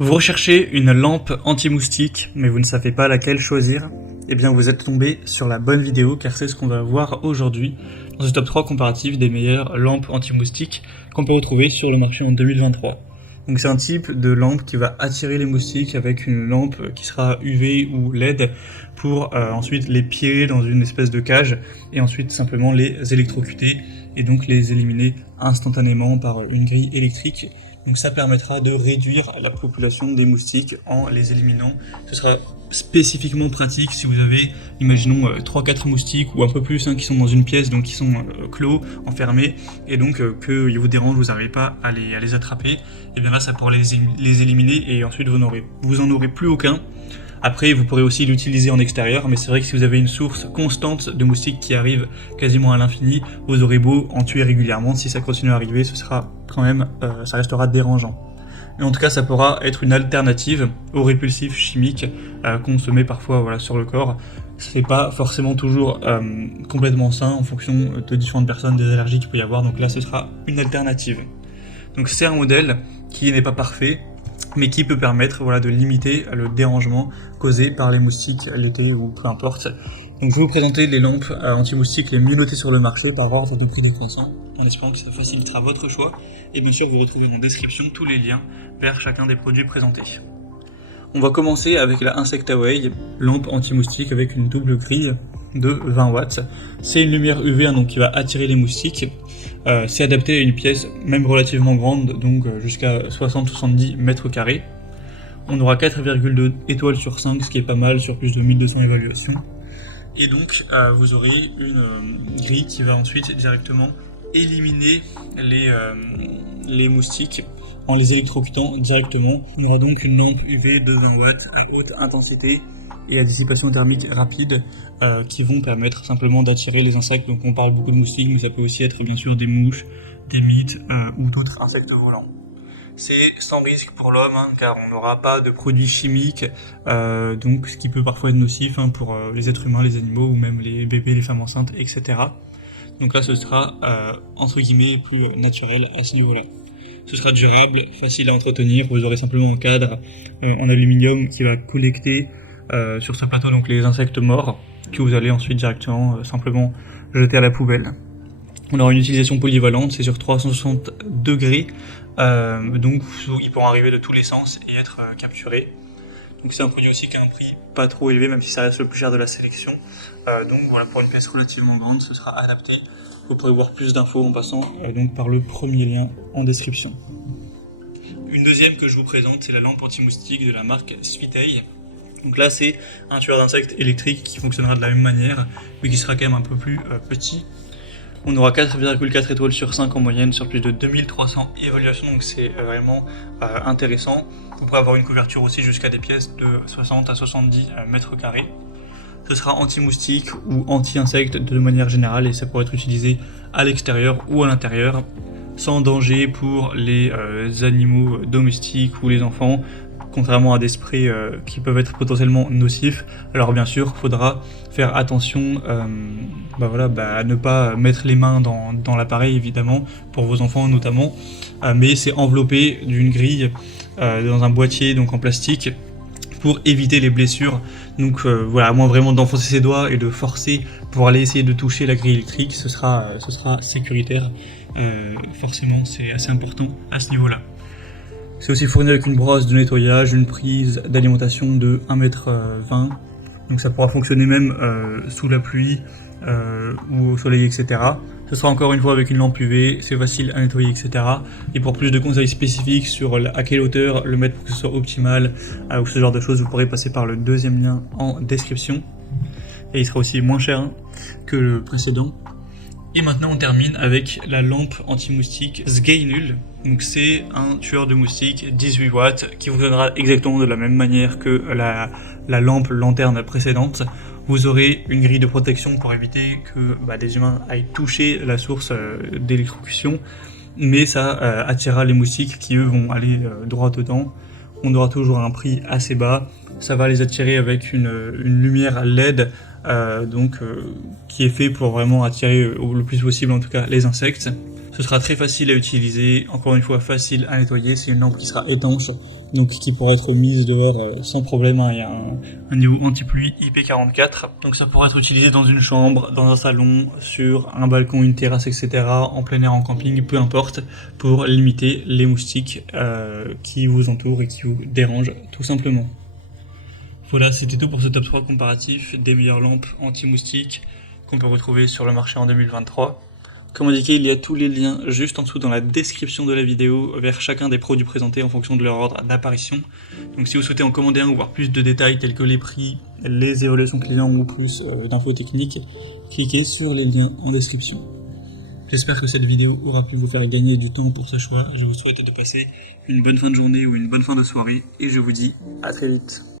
Vous recherchez une lampe anti-moustique, mais vous ne savez pas laquelle choisir? Eh bien, vous êtes tombé sur la bonne vidéo, car c'est ce qu'on va voir aujourd'hui dans ce top 3 comparatif des meilleures lampes anti-moustiques qu'on peut retrouver sur le marché en 2023. Donc c'est un type de lampe qui va attirer les moustiques avec une lampe qui sera UV ou LED pour ensuite les piéger dans une espèce de cage et ensuite simplement les électrocuter et donc les éliminer instantanément par une grille électrique. Donc ça permettra de réduire la population des moustiques en les éliminant. Ce sera spécifiquement pratique si vous avez, imaginons, 3-4 moustiques ou un peu plus qui sont dans une pièce, donc qui sont clos, enfermés, et donc qu'ils vous dérangent, vous n'arrivez pas à les attraper. Et bien là, ça pourra les éliminer et ensuite vous en aurez plus aucun. Après, vous pourrez aussi l'utiliser en extérieur, mais c'est vrai que si vous avez une source constante de moustiques qui arrive quasiment à l'infini, vous aurez beau en tuer régulièrement, si ça continue à arriver, ce sera quand même, ça restera dérangeant. Mais en tout cas, ça pourra être une alternative aux répulsifs chimiques qu'on se met parfois sur le corps. C'est pas forcément toujours complètement sain en fonction de différentes personnes, des allergies qu'il peut y avoir, donc là ce sera une alternative. Donc c'est un modèle qui n'est pas parfait, mais qui peut permettre de limiter le dérangement causé par les moustiques l'été ou peu importe. Donc je vais vous présenter les lampes anti-moustiques les mieux notées sur le marché par ordre de prix décroissant, en espérant que ça facilitera votre choix. Et bien sûr, vous retrouvez en description tous les liens vers chacun des produits présentés. On va commencer avec la Insectaway, lampe anti-moustique avec une double grille de 20 watts. C'est une lumière UV donc qui va attirer les moustiques. C'est adapté à une pièce même relativement grande, donc jusqu'à 60-70 mètres carrés. On aura 4,2 étoiles sur 5, ce qui est pas mal sur plus de 1200 évaluations. Et donc vous aurez une grille qui va ensuite directement éliminer les moustiques en les électrocutant directement. On aura donc une lampe UV de 20 watts à haute intensité et à dissipation thermique rapide qui vont permettre simplement d'attirer les insectes. Donc on parle beaucoup de moustiques, mais ça peut aussi être bien sûr des mouches, des mites ou d'autres insectes volants. C'est sans risque pour l'homme car on n'aura pas de produits chimiques, donc ce qui peut parfois être nocif pour les êtres humains, les animaux ou même les bébés, les femmes enceintes, etc. Donc là ce sera entre guillemets plus naturel à ce niveau-là. Ce sera durable, facile à entretenir, vous aurez simplement un cadre en aluminium qui va collecter sur ce plateau donc les insectes morts que vous allez ensuite directement simplement jeter à la poubelle. On aura une utilisation polyvalente, c'est sur 360 degrés, donc ils pourront arriver de tous les sens et être capturés. Donc c'est un produit aussi qui a un prix pas trop élevé, même si ça reste le plus cher de la sélection. Donc voilà, pour une pièce relativement grande, ce sera adapté. Vous pourrez voir plus d'infos en passant donc par le premier lien en description. Une deuxième que je vous présente, c'est la lampe anti-moustique de la marque Switei. Donc là c'est un tueur d'insectes électrique qui fonctionnera de la même manière, mais qui sera quand même un peu plus petit. On aura 4,4 étoiles sur 5 en moyenne sur plus de 2300 évaluations, donc c'est vraiment intéressant. On pourra avoir une couverture aussi jusqu'à des pièces de 60 à 70 mètres carrés. Ce sera anti-moustique ou anti-insecte de manière générale et ça pourrait être utilisé à l'extérieur ou à l'intérieur sans danger pour les animaux domestiques ou les enfants, contrairement à des sprays qui peuvent être potentiellement nocifs. Alors bien sûr, il faudra faire attention à ne pas mettre les mains dans l'appareil évidemment, pour vos enfants notamment, mais c'est enveloppé d'une grille dans un boîtier donc en plastique pour éviter les blessures. Donc à moins vraiment d'enfoncer ses doigts et de forcer pour aller essayer de toucher la grille électrique, ce sera sécuritaire. Forcément, c'est assez important à ce niveau-là. C'est aussi fourni avec une brosse de nettoyage, une prise d'alimentation de 1,20 m. Donc ça pourra fonctionner même sous la pluie ou au soleil, etc. Ce sera encore une fois avec une lampe UV, c'est facile à nettoyer, etc. Et pour plus de conseils spécifiques sur à quelle hauteur le mettre pour que ce soit optimal ou ce genre de choses, vous pourrez passer par le deuxième lien en description. Et il sera aussi moins cher que le précédent. Et maintenant on termine avec la lampe anti-moustique Sgainul. Donc c'est un tueur de moustiques 18 watts qui fonctionnera exactement de la même manière que la lampe lanterne précédente. Vous aurez une grille de protection pour éviter que des humains aillent toucher la source d'électrocution, mais ça attirera les moustiques qui eux vont aller droit dedans. On aura toujours un prix assez bas, ça va les attirer avec une lumière LED qui est fait pour vraiment attirer le plus possible en tout cas les insectes. Ce Ce sera très facile à utiliser, encore une fois facile à nettoyer, c'est une lampe qui sera étanche, donc qui pourra être mise dehors sans problème, hein. Il y a un niveau anti-pluie IP44, donc ça pourra être utilisé dans une chambre, dans un salon, sur un balcon, une terrasse, etc., en plein air, en camping, peu importe, pour limiter les moustiques qui vous entourent et qui vous dérangent tout simplement. Voilà, c'était tout pour ce top 3 comparatif des meilleures lampes anti-moustiques qu'on peut retrouver sur le marché en 2023. Comme indiqué, il y a tous les liens juste en dessous dans la description de la vidéo vers chacun des produits présentés en fonction de leur ordre d'apparition. Donc si vous souhaitez en commander un ou voir plus de détails tels que les prix, les évaluations clients ou plus d'infos techniques, cliquez sur les liens en description. J'espère que cette vidéo aura pu vous faire gagner du temps pour ce choix. Je vous souhaite de passer une bonne fin de journée ou une bonne fin de soirée et je vous dis à très vite.